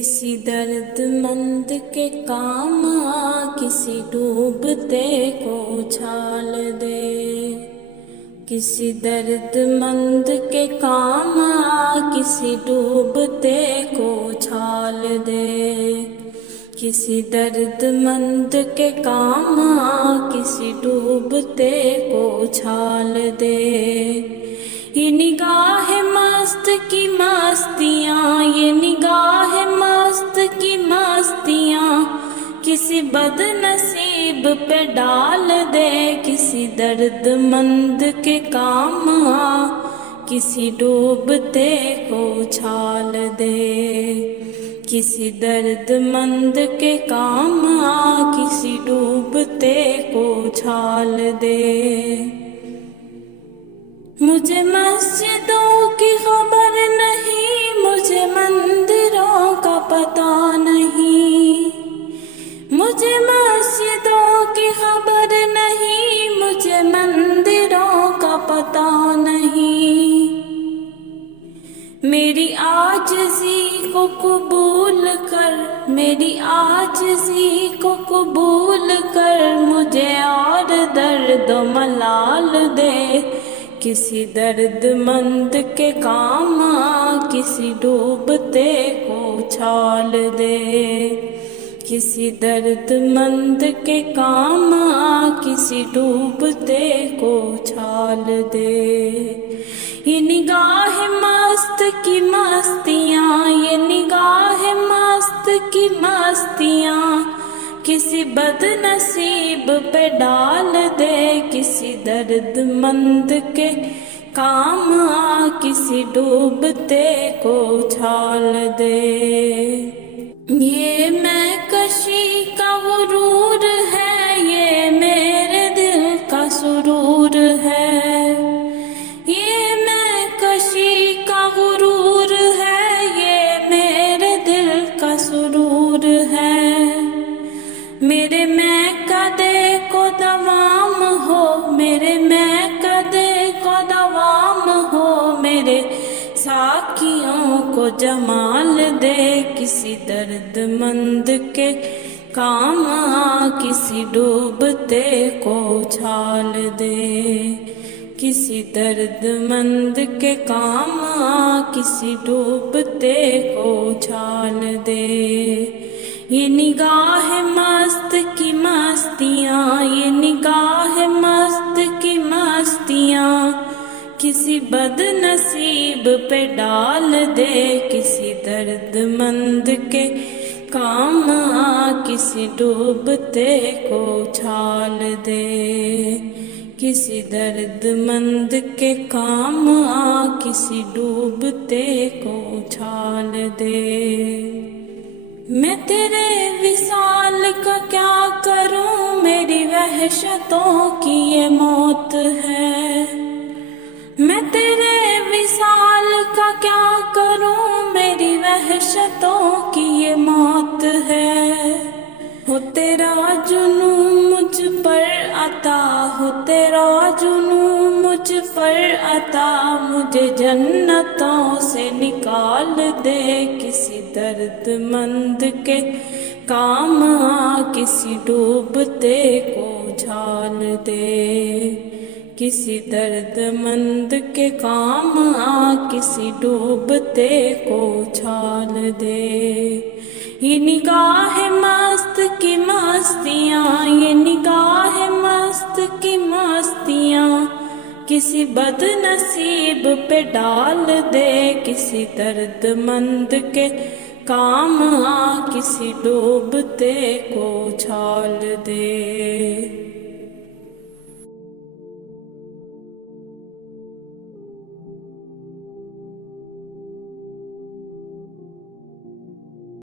किसी दर्दमंद के काम आ, किसी डूबते को उछाल दे। किसी दर्दमंद के काम आ, किसी डूबते को उछाल दे। किसी दर्दमंद के काम आ, किसी डूबते को उछाल दे। ये निगाह मस्त की मस्तियाँ, ये निगाह मस्त की मस्तियाँ किसी बदनसीब पे डाल दे। किसी दर्दमंद के काम आ, किसी डूबते को उछाल दे। किसी दर्दमंद के काम आ, किसी डूबते को उछाल दे। मुझे मस्जिदों की खबर नहीं, मुझे मंदिरों का पता नहीं। मुझे मस्जिदों की खबर नहीं, मुझे मंदिरों का पता नहीं। मेरी आजिज़ी को कबूल कर, मेरी आजिज़ी को कबूल कर, मुझे और दर्द मलाल दे। किसी दर्दमंद के काम आ, किसी डूबते को उछाल दे। किसी दर्दमंद के काम आ, किसी डूबते को उछाल दे। ये निगाह मस्त की मस्तियाँ, ये निगाह मस्त की मस्तियाँ किसी बदनसीब पे डाल दे। किसी दर्दमंद के काम आ, किसी डूबते को उछाल दे। ये मैं कशी का गुरूर है, ये मेरे दिल का सुरूर है। ये मैं कशी का गुरूर है, ये मेरे दिल का सुरूर है। मेरे मैं कदे को दवाम हो, मेरे मैं कदे को दवाम हो, मेरे साकियों को जमाल दे। किसी दर्दमंद के काम आ, किसी डूबते को उछाल दे। किसी दर्दमंद के काम आ, किसी डूबते को उछाल दे। ये निगाह मस्त की मस्तियाँ, ये निगाह मस्त की मस्तियाँ किसी बदनसीब पे डाल दे। किसी दर्दमंद के काम आ, किसी डूबते को उछाल दे। किसी दर्दमंद के काम आ, किसी डूबते को उछाल दे। मैं तेरे विसाल का क्या करूं, मेरी वहशतों की ये मौत है। मैं तेरे विसाल का क्या करूं, मेरी वहशतों की ये मौत है। हो तेरा जुनून मुझ पर अता, हो तेरा जुनून मुझ पर अता, मुझे जन्नतों से निकाल दे। किसी दर्दमंद के काम आ, किसी डूबते को उछाल दे। किसी दर्दमंद के काम आ, किसी डूबते को उछाल दे। ये निगाह मस्त की मस्तियाँ, ये निगाह मस्त की मस्तियाँ किसी बदनसीब पे डाल दे। किसी दर्दमंद के काम आ, किसी डूबते को उछाल दे।